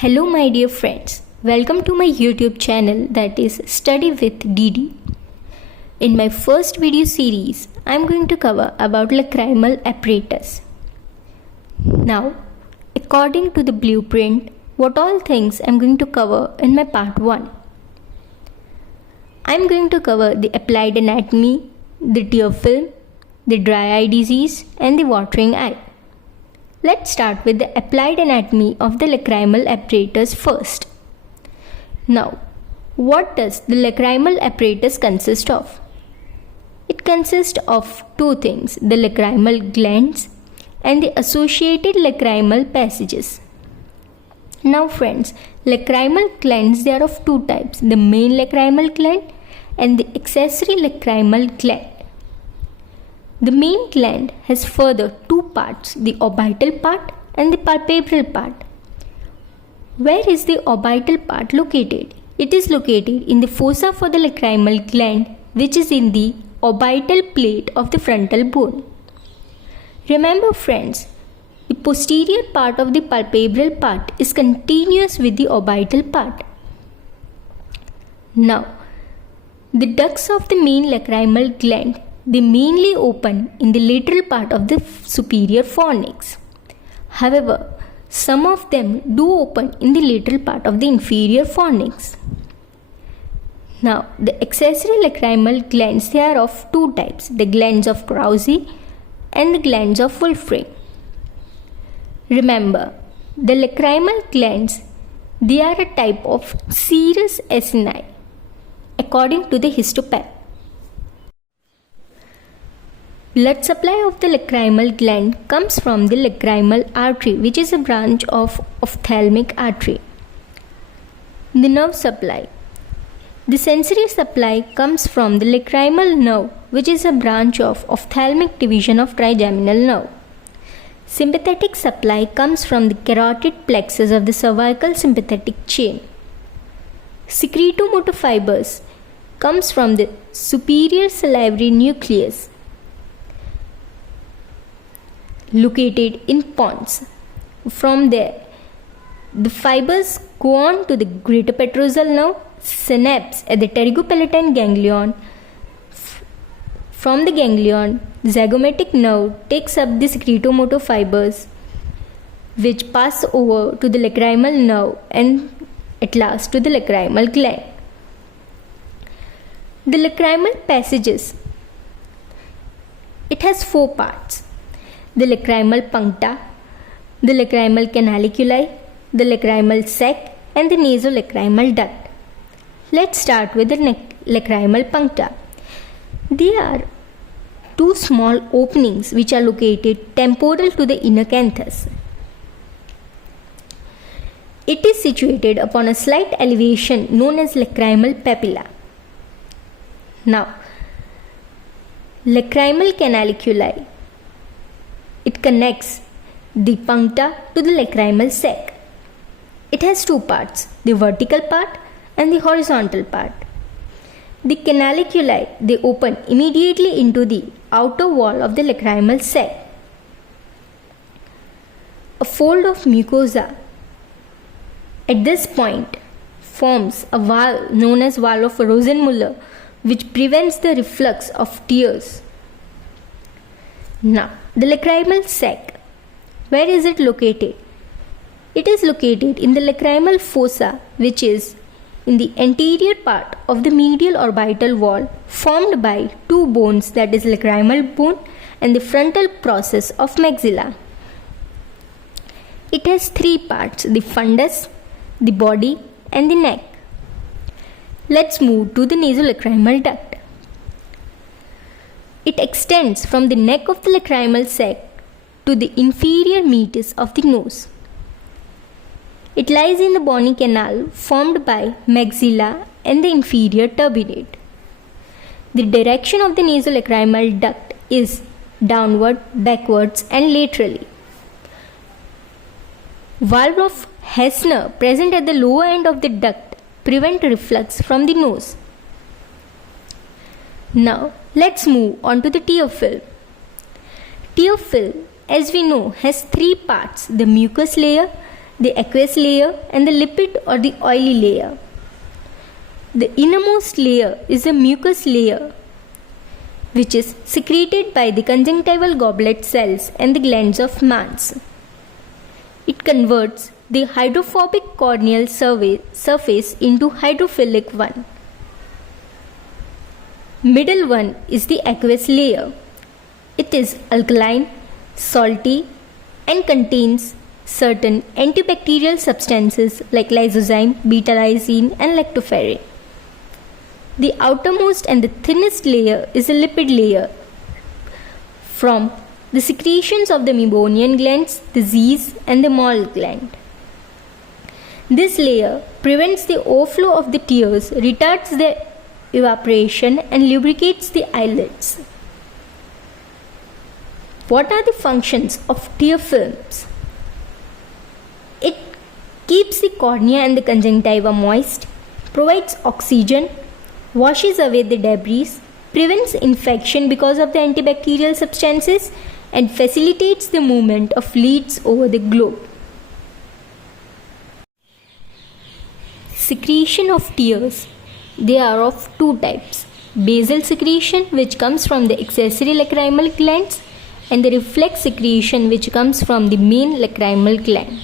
Hello my dear friends, welcome to my YouTube channel that is Study with DD. In my first video series, I am going to cover about lacrimal apparatus. Now, according to the blueprint, what all things I am going to cover in my part 1. I am going to cover the applied anatomy, the tear film, the dry eye disease and the watering eye. Let's start with the applied anatomy of the lacrimal apparatus first. Now, what does the lacrimal apparatus consist of? It consists of two things, the lacrimal glands and the associated lacrimal passages. Now friends, lacrimal glands, they are of two types, the main lacrimal gland and the accessory lacrimal gland. The main gland has further two parts, the orbital part and the palpebral part. Where is the orbital part located? It is located in the fossa for the lacrimal gland, which is in the orbital plate of the frontal bone. Remember friends, the posterior part of the palpebral part is continuous with the orbital part. Now, the ducts of the main lacrimal gland, they mainly open in the lateral part of the superior fornix. However, some of them do open in the lateral part of the inferior fornix. Now, the accessory lacrimal glands, they are of two types, the glands of Krause and the glands of Wolfram. Remember, the lacrimal glands, they are a type of serous acini according to the histopath. Blood supply of the lacrimal gland comes from the lacrimal artery, which is a branch of ophthalmic artery. The nerve supply. The sensory supply comes from the lacrimal nerve, which is a branch of ophthalmic division of trigeminal nerve. Sympathetic supply comes from the carotid plexus of the cervical sympathetic chain. Secretomotor fibers comes from the superior salivary nucleus located in pons. From there, the fibers go on to the greater petrosal nerve, synapse at the pterygopalatine ganglion. From the ganglion, the zygomatic nerve takes up the secretomotor fibers which pass over to the lacrimal nerve and at last to the lacrimal gland. The lacrimal passages, it has four parts. The lacrimal puncta, the lacrimal canaliculi, the lacrimal sac and the nasolacrimal duct. Let's start with the lacrimal puncta. They are two small openings which are located temporal to the inner canthus. It is situated upon a slight elevation known as lacrimal papilla. Now, lacrimal canaliculi, it connects the puncta to the lacrimal sac. It has two parts, the vertical part and the horizontal part. The canaliculi, they open immediately into the outer wall of the lacrimal sac. A fold of mucosa at this point forms a valve known as valve of Rosenmuller, which prevents the reflux of tears. Now, the lacrimal sac, where is it located? It is located in the lacrimal fossa, which is in the anterior part of the medial orbital wall, formed by two bones, that is lacrimal bone and the frontal process of maxilla. It has three parts, the fundus, the body and the neck. Let's move to the nasolacrimal duct. It extends from the neck of the lacrimal sac to the inferior meatus of the nose. It lies in the bony canal formed by maxilla and the inferior turbinate. The direction of the nasolacrimal duct is downward, backwards and laterally. Valve of Hessner present at the lower end of the duct prevent reflux from the nose. Now, let's move on to the tear film. Tear film, as we know, has three parts, the mucous layer, the aqueous layer, and the lipid or the oily layer. The innermost layer is the mucous layer, which is secreted by the conjunctival goblet cells and the glands of Mans. It converts the hydrophobic corneal surface into hydrophilic one. Middle one is the aqueous layer. It is alkaline, salty, and contains certain antibacterial substances like lysozyme, beta-lysine, and lactoferrin. The outermost and the thinnest layer is a lipid layer from the secretions of the meibomian glands, the Z's, and the Moll gland. This layer prevents the overflow of the tears, retards their evaporation, and lubricates the eyelids. What are the functions of tear films? It keeps the cornea and the conjunctiva moist, provides oxygen, washes away the debris, prevents infection because of the antibacterial substances, and facilitates the movement of fluids over the globe. Secretion of tears. They are of two types: basal secretion, which comes from the accessory lacrimal glands, and the reflex secretion, which comes from the main lacrimal gland.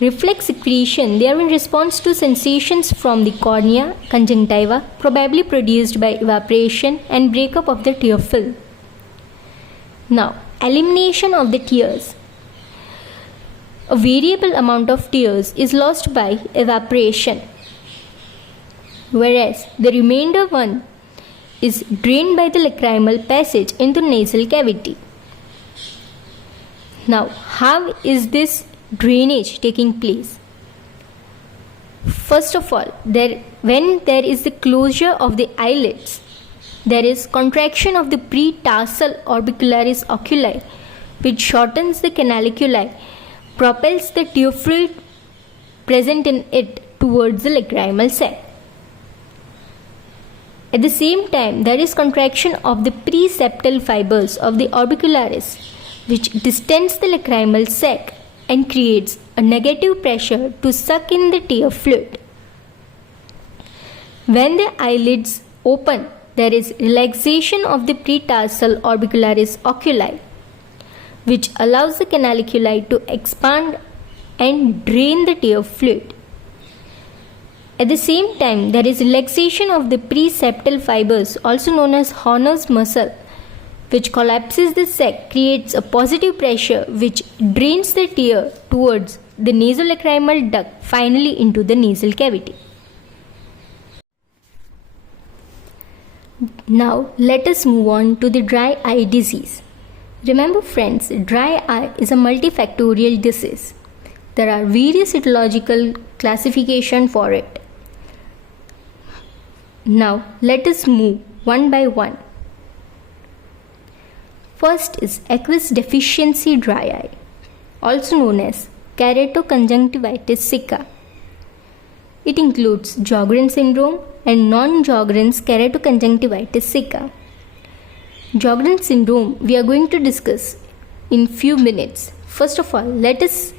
Reflex secretion, they are in response to sensations from the cornea, conjunctiva, probably produced by evaporation and breakup of the tear film. Now, elimination of the tears. A variable amount of tears is lost by evaporation, whereas the remainder one is drained by the lacrimal passage into nasal cavity. Now, how is this drainage taking place? First of all, when there is the closure of the eyelids, there is contraction of the pre-tarsal orbicularis oculi, which shortens the canaliculi, propels the tear fluid present in it towards the lacrimal sac. At the same time, there is contraction of the preseptal fibers of the orbicularis, which distends the lacrimal sac and creates a negative pressure to suck in the tear fluid. When the eyelids open, there is relaxation of the pretarsal orbicularis oculi, which allows the canaliculi to expand and drain the tear fluid. At the same time, there is relaxation of the preseptal fibers, also known as Horner's muscle, which collapses the sac, creates a positive pressure which drains the tear towards the nasolacrimal duct, finally into the nasal cavity. Now let us move on to the dry eye disease. Remember friends, dry eye is a multifactorial disease. There are various etiological classifications for it. Now let us move one by one. First is aqueous deficiency dry eye, also known as keratoconjunctivitis sicca. It includes Sjogren's syndrome and non-Sjogren's keratoconjunctivitis sicca. Sjogren's syndrome we are going to discuss in few minutes. First of all, let us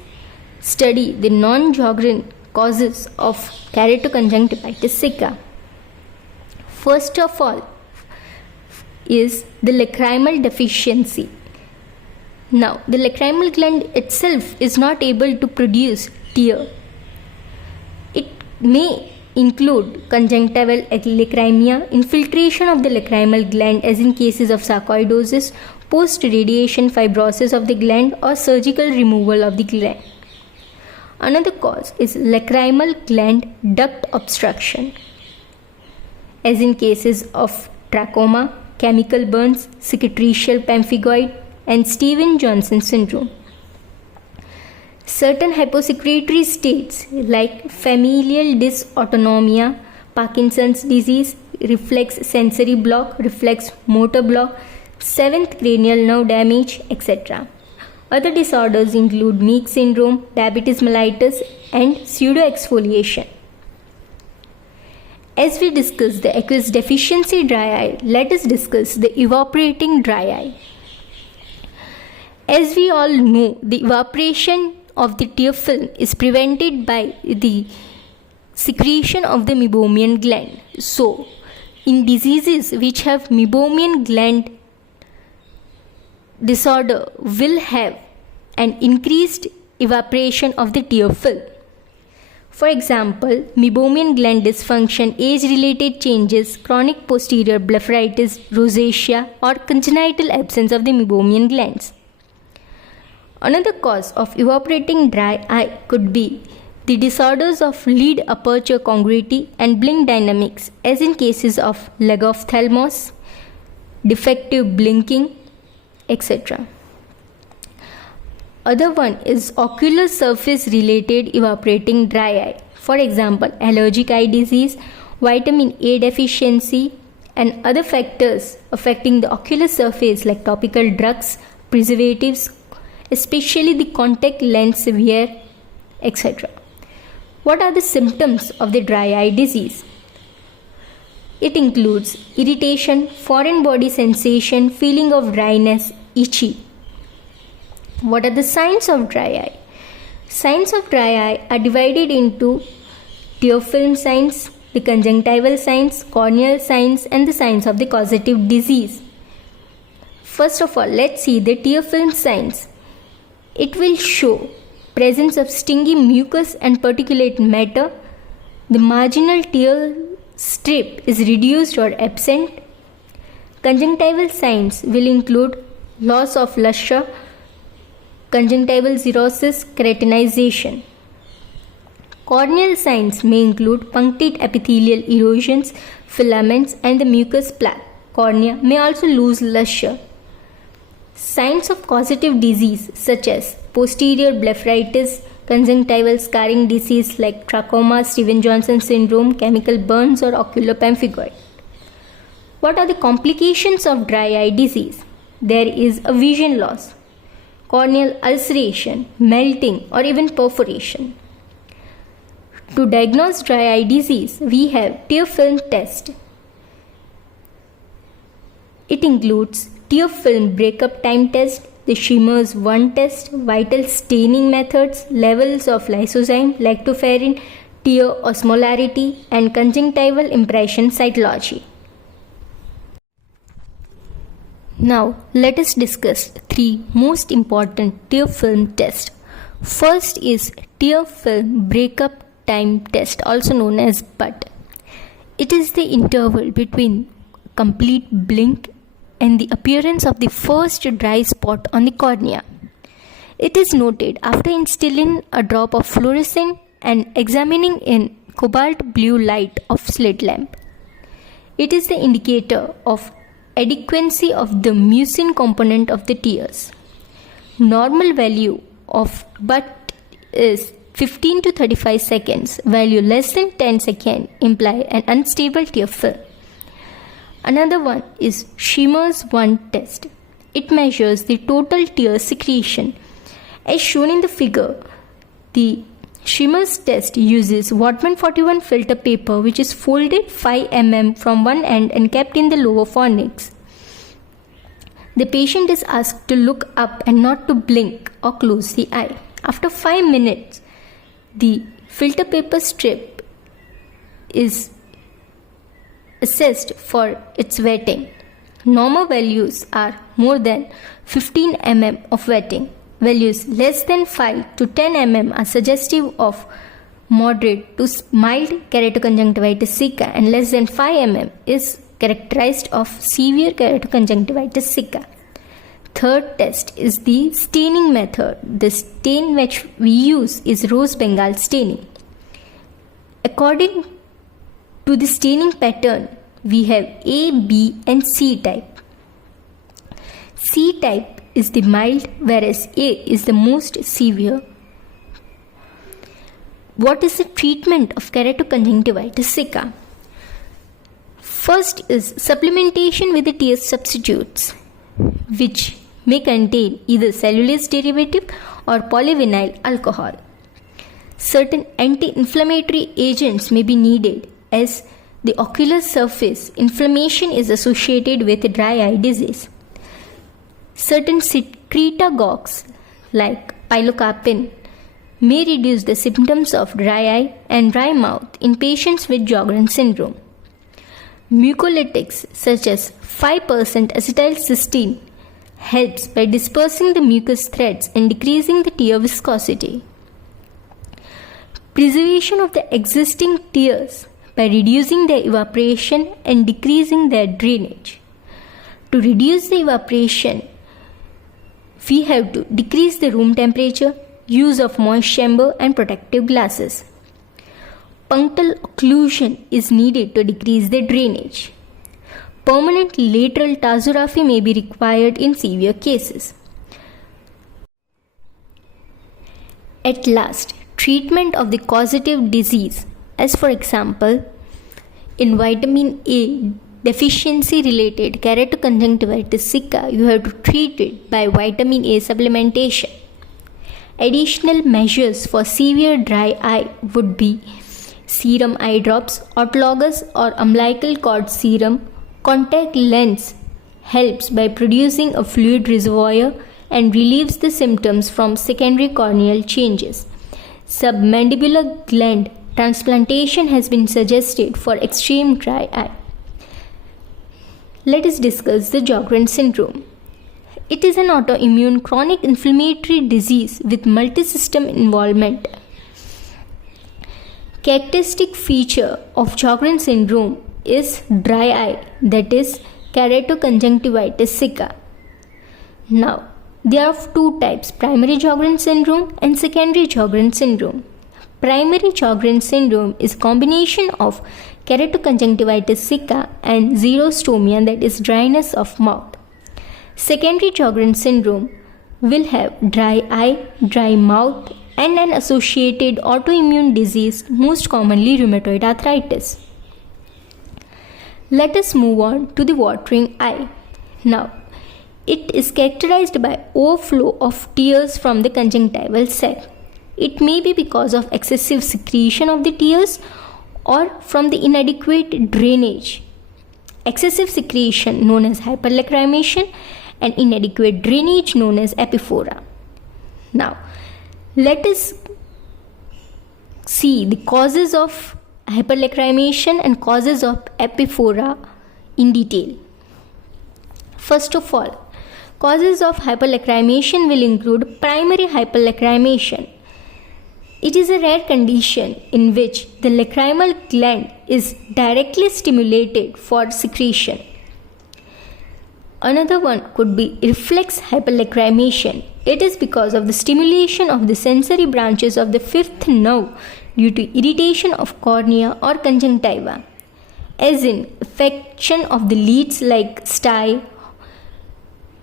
study the non-Sjogren causes of keratoconjunctivitis sicca. First of all is the lacrimal deficiency. Now, the lacrimal gland itself is not able to produce tear. It may include conjunctival lacrymia, infiltration of the lacrimal gland as in cases of sarcoidosis, post-radiation fibrosis of the gland, or surgical removal of the gland. Another cause is lacrimal gland duct obstruction, as in cases of trachoma, chemical burns, cicatricial pemphigoid, and Stevens-Johnson syndrome. Certain hyposecretory states like familial dysautonomia, Parkinson's disease, reflex sensory block, reflex motor block, seventh cranial nerve damage, etc. Other disorders include Meek syndrome, diabetes mellitus, and pseudoexfoliation. As we discuss the aqueous deficiency dry eye, let us discuss the evaporating dry eye. As we all know, the evaporation of the tear film is prevented by the secretion of the meibomian gland. So, in diseases which have meibomian gland disorder will have an increased evaporation of the tear film. For example, meibomian gland dysfunction, age-related changes, chronic posterior blepharitis, rosacea, or congenital absence of the meibomian glands. Another cause of evaporating dry eye could be the disorders of lid aperture congruity and blink dynamics, as in cases of leg ophthalmos, defective blinking, etc. Other one is ocular surface related evaporating dry eye. For example, allergic eye disease, vitamin A deficiency, and other factors affecting the ocular surface like topical drugs, preservatives, especially the contact lens wear, etc. What are the symptoms of the dry eye disease? It includes irritation, foreign body sensation, feeling of dryness, itchy. What are the signs of dry eye? Signs of dry eye are divided into tear film signs, the conjunctival signs, corneal signs, and the signs of the causative disease. First of all, let's see the tear film signs. It will show presence of stingy mucus and particulate matter. The marginal tear strip is reduced or absent. Conjunctival signs will include loss of lustre, conjunctival cirrhosis, keratinization. Corneal signs may include punctate epithelial erosions, filaments, and the mucus plaque. Cornea may also lose lustre. Signs of causative disease such as posterior blepharitis, conjunctival scarring disease like trachoma, Stevens-Johnson syndrome, chemical burns, or ocular pemphigoid. What are the complications of dry eye disease? There is a vision loss, corneal ulceration, melting, or even perforation. To diagnose dry eye disease, we have tear film test. It includes tear film breakup time test, the Shimmers 1 test, vital staining methods, levels of lysozyme, lactoferrin, tear osmolarity, and conjunctival impression cytology. Now, let us discuss 3 most important tear film tests. First is tear film breakup time test, also known as BUT. It is the interval between complete blink and the appearance of the first dry spot on the cornea. It is noted after instilling a drop of fluorescent and examining in cobalt blue light of slit lamp. It is the indicator of adequacy of the mucin component of the tears. Normal value of BUT is 15 to 35 seconds. Value less than 10 seconds imply an unstable tear film. Another one is Shimmers 1 test. It measures the total tear secretion. As shown in the figure, the Shimmers test uses Whatman 41 filter paper which is folded 5 mm from one end and kept in the lower fornix. The patient is asked to look up and not to blink or close the eye. After 5 minutes, the filter paper strip is assessed for its wetting. Normal values are more than 15 mm of wetting. Values less than 5 to 10 mm are suggestive of moderate to mild keratoconjunctivitis sicca, and less than 5 mm is characterized of severe keratoconjunctivitis sicca. Third test is the staining method. The stain which we use is rose Bengal staining. According to the staining pattern, we have A, B, and C type. C type is the mild, whereas A is the most severe. What is the treatment of keratoconjunctivitis sicca? First is supplementation with the tear substitutes, which may contain either cellulose derivative or polyvinyl alcohol. Certain anti-inflammatory agents may be needed as the ocular surface inflammation is associated with dry eye disease. Certain secretagogues like pilocarpine may reduce the symptoms of dry eye and dry mouth in patients with Sjogren's syndrome. Mucolytics such as 5% acetylcysteine helps by dispersing the mucus threads and decreasing the tear viscosity. Preservation of the existing tears by reducing their evaporation and decreasing their drainage. To reduce the evaporation, we have to decrease the room temperature, use of moist chamber and protective glasses. Punctal occlusion is needed to decrease the drainage. Permanent lateral tasography may be required in severe cases. At last, treatment of the causative disease, as for example, in vitamin A deficiency related keratoconjunctivitis sicca, you have to treat it by vitamin A supplementation. Additional measures for severe dry eye would be serum eye drops, autologous or umbilical cord serum. Contact lens helps by producing a fluid reservoir and relieves the symptoms from secondary corneal changes. Submandibular gland transplantation has been suggested for extreme dry eye. Let us discuss the Sjogren's syndrome. It is an autoimmune chronic inflammatory disease with multi-system involvement. Characteristic feature of Sjogren's syndrome is dry eye, that is keratoconjunctivitis sicca. Now, there are two types, primary Sjogren's syndrome and secondary Sjogren's syndrome. Primary Sjogren's syndrome is a combination of keratoconjunctivitis sicca and xerostomia, that is dryness of mouth. Secondary Sjogren's syndrome will have dry eye, dry mouth and an associated autoimmune disease, most commonly rheumatoid arthritis. Let us move on to the watering eye. Now, it is characterized by overflow of tears from the conjunctival sac. It may be because of excessive secretion of the tears or from the inadequate drainage. Excessive secretion known as hyperlacrimation and inadequate drainage known as epiphora. Now, let us see the causes of hyperlacrimation and causes of epiphora in detail. First of all, causes of hyperlacrimation will include primary hyperlacrimation. It is a rare condition in which the lacrimal gland is directly stimulated for secretion. Another one could be reflex hyperlacrimation. It is because of the stimulation of the sensory branches of the fifth nerve due to irritation of cornea or conjunctiva, as in affection of the leads like stye,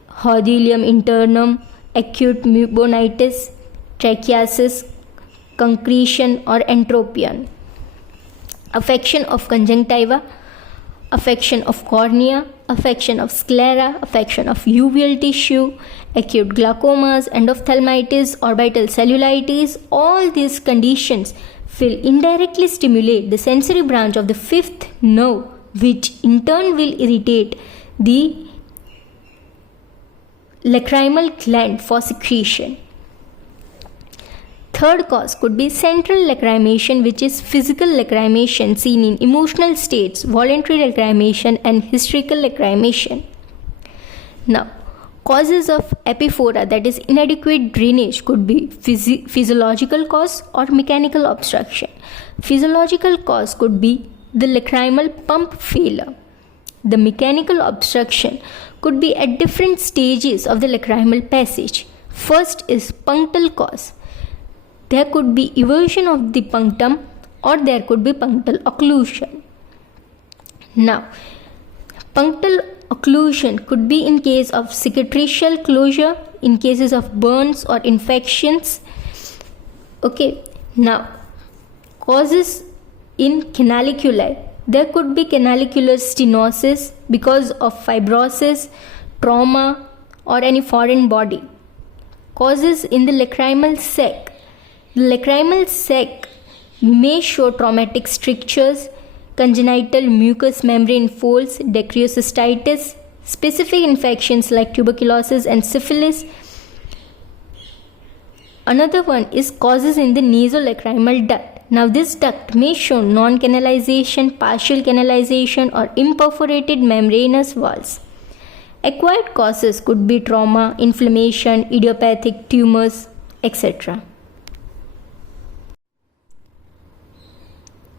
hordeolum internum, acute bubonitis, trichiasis, concretion or entropion, affection of conjunctiva, affection of cornea, affection of sclera, affection of uveal tissue, acute glaucomas, endophthalmitis, orbital cellulitis. All these conditions will indirectly stimulate the sensory branch of the fifth nerve, which in turn will irritate the lacrimal gland for secretion. Third cause could be central lacrimation, which is physical lacrimation seen in emotional states, voluntary lacrimation and hysterical lacrimation. Now, causes of epiphora, that is inadequate drainage, could be physiological cause or mechanical obstruction. Physiological cause could be the lacrimal pump failure. The mechanical obstruction could be at different stages of the lacrimal passage. First is punctal cause. There could be eversion of the punctum or there could be punctal occlusion. Now, punctal occlusion could be in case of cicatricial closure, in cases of burns or infections. Okay, now causes in canaliculi. There could be canalicular stenosis because of fibrosis, trauma or any foreign body. Causes in the lacrimal sac. The lacrimal sac may show traumatic strictures, congenital mucous membrane folds, dacryocystitis, specific infections like tuberculosis and syphilis. Another one is causes in the nasolacrimal duct. Now this duct may show non-canalization, partial canalization or imperforated membranous walls. Acquired causes could be trauma, inflammation, idiopathic tumors, etc.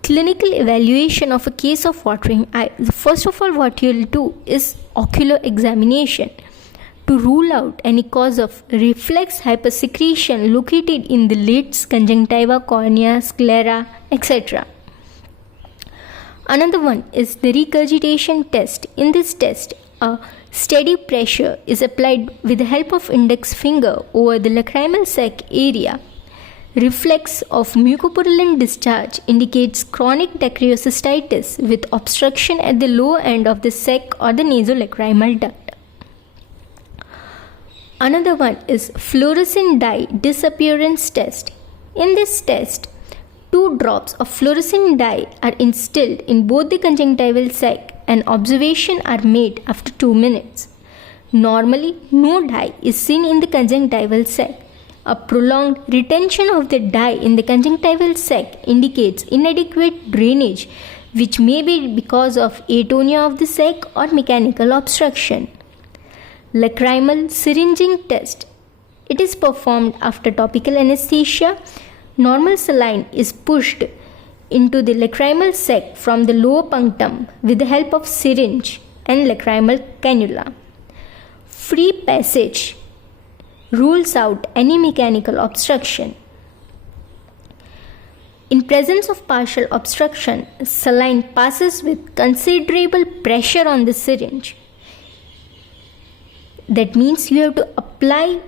Clinical evaluation of a case of watering eye. First of all, what you'll do is ocular examination to rule out any cause of reflex hypersecretion located in the lids, conjunctiva, cornea, sclera, etc. Another one is the regurgitation test. In this test, a steady pressure is applied with the help of index finger over the lacrimal sac area. Reflex of mucopurulent discharge indicates chronic dacryocystitis with obstruction at the lower end of the sac or the nasolacrimal duct. Another one is fluorescent dye disappearance test. In this test, 2 drops of fluorescent dye are instilled in both the conjunctival sac and observation are made after 2 minutes. Normally, no dye is seen in the conjunctival sac. A prolonged retention of the dye in the conjunctival sac indicates inadequate drainage, which may be because of atonia of the sac or mechanical obstruction. Lacrimal syringing test. It is performed after topical anesthesia. Normal saline is pushed into the lacrimal sac from the lower punctum with the help of syringe and lacrimal cannula. Free passage rules out any mechanical obstruction. In presence of partial obstruction, saline passes with considerable pressure on the syringe. That means you have to apply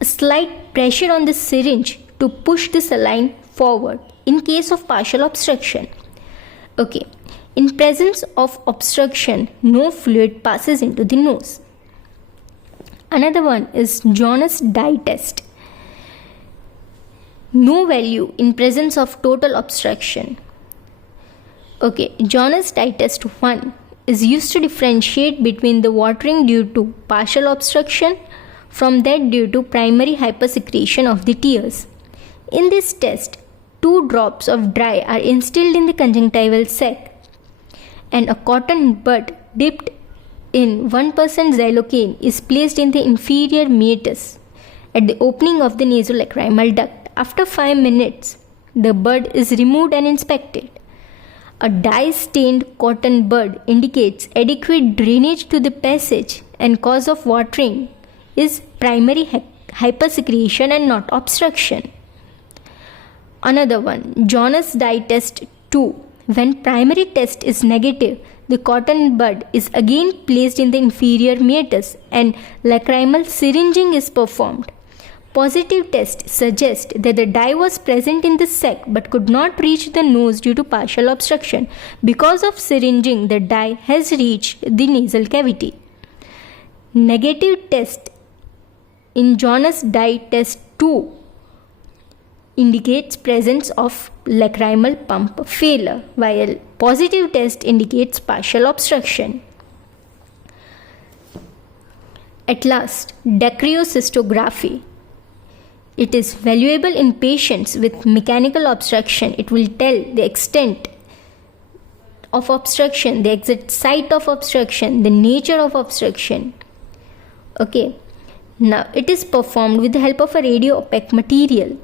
a slight pressure on the syringe to push the saline forward in case of partial obstruction. Okay, in presence of obstruction, no fluid passes into the nose. Another one is Jonas dye test. No value in presence of total obstruction. Okay, Jonas dye test 1 is used to differentiate between the watering due to partial obstruction from that due to primary hypersecretion of the tears. In this test, 2 drops of dye are instilled in the conjunctival sac and a cotton bud dipped in 1% xylocaine is placed in the inferior meatus at the opening of the nasolacrimal duct. After 5 minutes, the bud is removed and inspected. A dye-stained cotton bud indicates adequate drainage to the passage and cause of watering is primary hypersecretion and not obstruction. Another one, Jonas dye test 2. When primary test is negative, the cotton bud is again placed in the inferior meatus and lacrimal syringing is performed. Positive test suggests that the dye was present in the sac but could not reach the nose due to partial obstruction. Because of syringing, the dye has reached the nasal cavity. Negative test in Jonas dye test 2 indicates presence of lacrimal pump failure, while positive test indicates partial obstruction. At last, dacryocystography. It is valuable in patients with mechanical obstruction. It will tell the extent of obstruction, the exact site of obstruction, the nature of obstruction. Okay. Now, it is performed with the help of a radio-opaque material,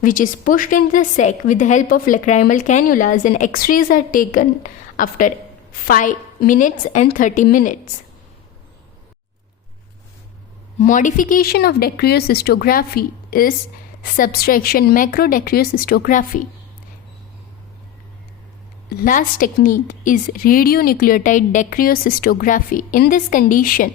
which is pushed into the sac with the help of lacrimal cannulas, and X-rays are taken after 5 minutes and 30 minutes. Modification of dacryocystography is subtraction macrodacryocystography. Last technique is radionucleotide dacryocystography. In this condition,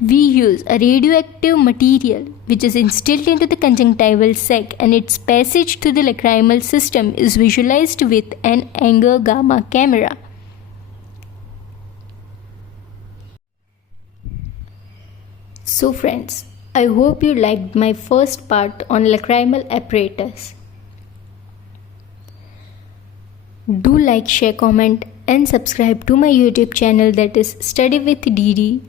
we use a radioactive material which is instilled into the conjunctival sac and its passage to the lacrimal system is visualized with an Anger gamma camera. So friends, I hope you liked my first part on lacrimal apparatus. Do like, share, comment and subscribe to my YouTube channel, that is Study with DD.